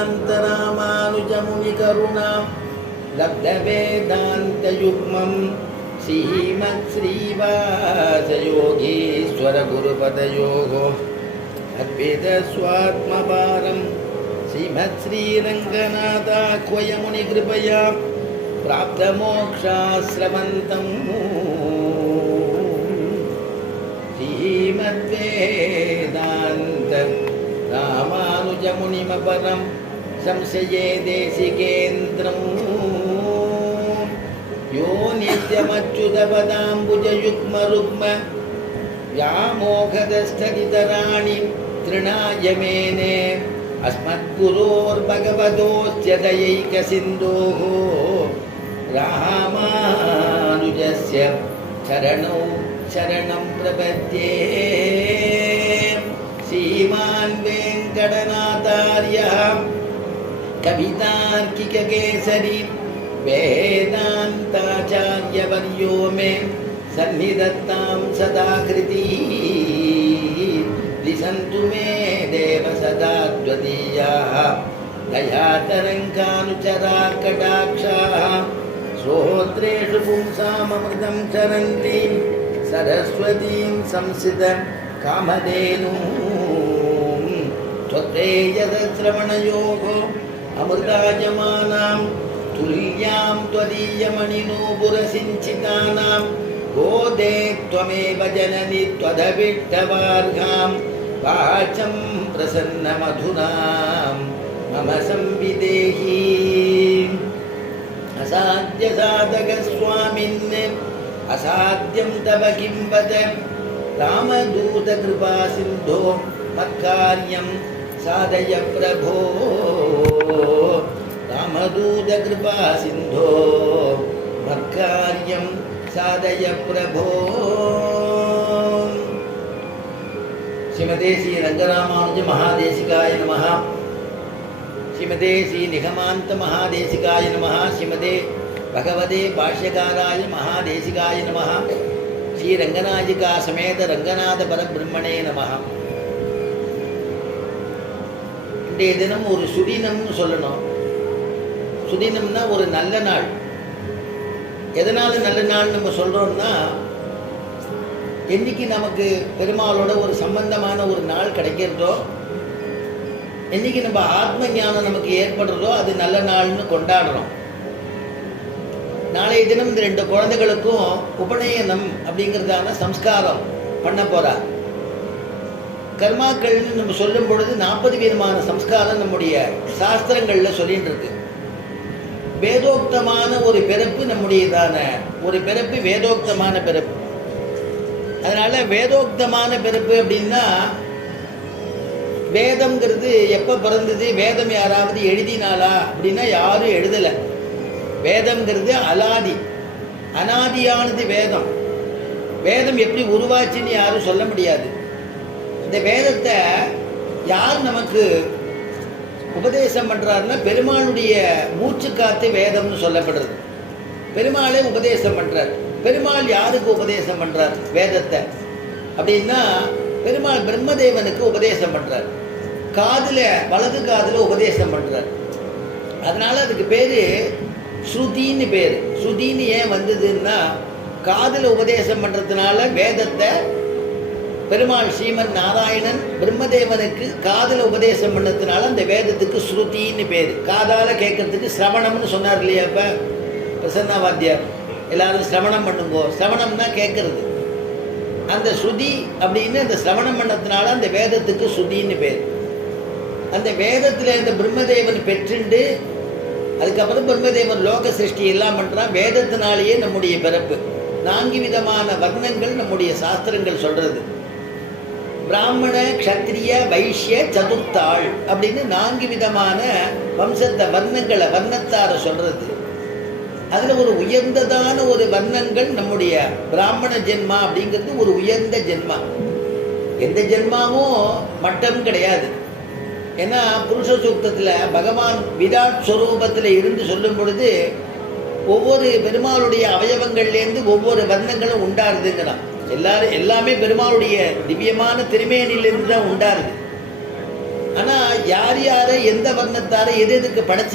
श्रीमद्वेदान्तरामानुजमुनिकरुणां लब्धवेदान्तयुग्मं श्रीमत्श्रीवासयोगीश्वरगुरुपदयोः अद्वैतस्वात्मभारं श्रीमत्श्रीरङ्गनाथाख्वयमुनिकृपया प्राप्तमोक्षाश्रमन्तम् श्रीमद्वेदान्त रामानुजमुनिमपरं संशये देशिकेन्द्रम् यो नित्यमच्युतपदाम्बुजयुग्मरुग्म व्यामोहदस्थगितराणि तृणाय मेने अस्मद्गुरोर्भगवतोऽस्य दयैकसिन्धोः रामानुजस्य चरणौ शरणं प्रपद्ये। श्रीमान् वेङ्कटनाथार्यः कवितार्किककेसरी वेदान्ताचार्यवर्यो मे सन्निधत्तां सदा कृती। दिशन्तु मे देव सदा त्वदीयाः दयातरङ्गानुचरा कटाक्षाः श्रोत्रेषु पुंसाममृतं चरन्तीं सरस्वतीं संसित कामधेनुं त्वत्तेजश्रवणयोगो अमृतायमानां तुल्यां त्वदीयमणिनूपुरसिञ्चितानां गोदे त्वमेव जननि त्वदभिष्टवार्हां वाचं प्रसन्नमधुरां मम संविदेहि। असाध्यसाधकस्वामिन् असाध्यं तव किं वद रामदूतकृपासिन्धो मत्कार्यं साधय प्रभो। रामदूतकृपासिन्धो मत्कार्यं साधय प्रभो। श्रीमते श्री रंगरामानुज महादेशिकाय नमः। श्रीमते श्री निगमान्त महादेशिकाय नमः। श्रीमते भगवते भाष्यकाराय महादेशिकाय नमः। श्री रंगनायिका समेत रंगनाथ परब्रह्मणे नमः। இன்றைய தினம் ஒரு சுதினம்னு சொல்லணும். சுதினம்னா ஒரு நல்ல நாள். எதனால நல்ல நாள் நம்ம சொல்றோம்னா, என்னைக்கு நமக்கு பெருமாளோட ஒரு சம்பந்தமான ஒரு நாள் கிடைக்கிறதோ, என்னைக்கு நம்ம ஆத்ம ஞானம் நமக்கு ஏற்படுறதோ அது நல்ல நாள்னு கொண்டாடுறோம். நாளைய தினம் இந்த 2 குழந்தைகளுக்கும் உபநயனம் அப்படிங்கிறதான சம்ஸ்காரம் பண்ண போறார். கர்மாக்கள்னு நம்ம சொல்லும் பொழுது 40 விதமான சம்ஸ்காரம் நம்முடைய சாஸ்திரங்கள்ல சொல்லிட்டு இருக்கு. வேதோக்தமான ஒரு பிறப்பு நம்முடையதான ஒரு பிறப்பு, வேதோக்தமான பிறப்பு. அதனால வேதோக்தமான பிறப்பு அப்படின்னா, வேதம்ங்கிறது எப்ப பிறந்தது, வேதம் யாராவது எழுதினாலா அப்படின்னா யாரும் எழுதலை. வேதம்ங்கிறது அலாதி, அனாதியானது வேதம். வேதம் எப்படி உருவாச்சுன்னு யாரும் சொல்ல முடியாது. இந்த வேதத்தை யார் நமக்கு உபதேசம் பண்றாருன்னா, பெருமாளுடைய மூச்சு காத்து வேதம்னு சொல்லப்படுறது. பெருமாளே உபதேசம் பண்றார். பெருமாள் யாருக்கு உபதேசம் பண்றார் வேதத்தை அப்படின்னா, பெருமாள் பிரம்மதேவனுக்கு உபதேசம் பண்றார். காதுல, வலது காதுல உபதேசம் பண்றார். அதனால அதுக்கு பேரு ஸ்ருதின்னு பேரு. ஸ்ருதின்னு ஏன் வந்ததுன்னா, காதுல உபதேசம் பண்றதுனால வேதத்தை பெருமாள் ஸ்ரீமன் நாராயணன் பிரம்மதேவனுக்கு காதுல உபதேசம் பண்ணதுனால அந்த வேதத்துக்கு ஸ்ருதின்னு பேரு. காதால கேட்கறதுக்கு சிரவணம்னு சொன்னார் இல்லையா இப்ப பிரசன்னா வாத்தியார். எல்லாரும் சிரவணம் பண்ணுங்கோ. சிரவணம்னா கேட்கறது. அந்த ஸ்ருதி அப்படின்னு அந்த சிரவணம் பண்ணதுனால அந்த வேதத்துக்கு ஸ்ருதின்னு பேர். அந்த வேதத்துல இந்த பிரம்மதேவன் பெற்றுண்டு அதுக்கப்புறம் பிரம்மதேவன் லோக சிருஷ்டி எல்லாம் பண்றான். வேதத்தினாலேயே நம்முடைய பிறப்பு. 4 விதமான வர்ணங்கள் நம்முடைய சாஸ்திரங்கள் சொல்றது. பிராமண, க்ஷத்ரிய, வைஷ்ய, சதுர்த்தாள் அப்படின்னு 4 விதமான வம்சத்தை வர்ணங்களை வர்ணத்தார சொல்றது. அதுல ஒரு உயர்ந்ததான ஒரு வர்ணங்கள் நம்முடைய பிராமண ஜென்மா அப்படிங்கிறது ஒரு உயர்ந்த ஜென்மா. எந்த ஜென்மாவும் மட்டம் கிடையாது. ஏன்னா புருஷ சூக்தத்துல பகவான் விராட் ஸ்வரூபத்தில் இருந்து சொல்லும் பொழுது ஒவ்வொரு பெருமாளுடைய அவயவங்கள்லேருந்து ஒவ்வொரு வர்ணங்களும் உண்டாருதுங்கிறான். எல்லாமே பெருமாளுடைய திவ்யமான திருமேனிலிருந்து தான் உண்டாருது. ஆனால் யார் யாரை எந்த வர்ணத்தாரை எது எதுக்கு படைச்சிருக்காங்க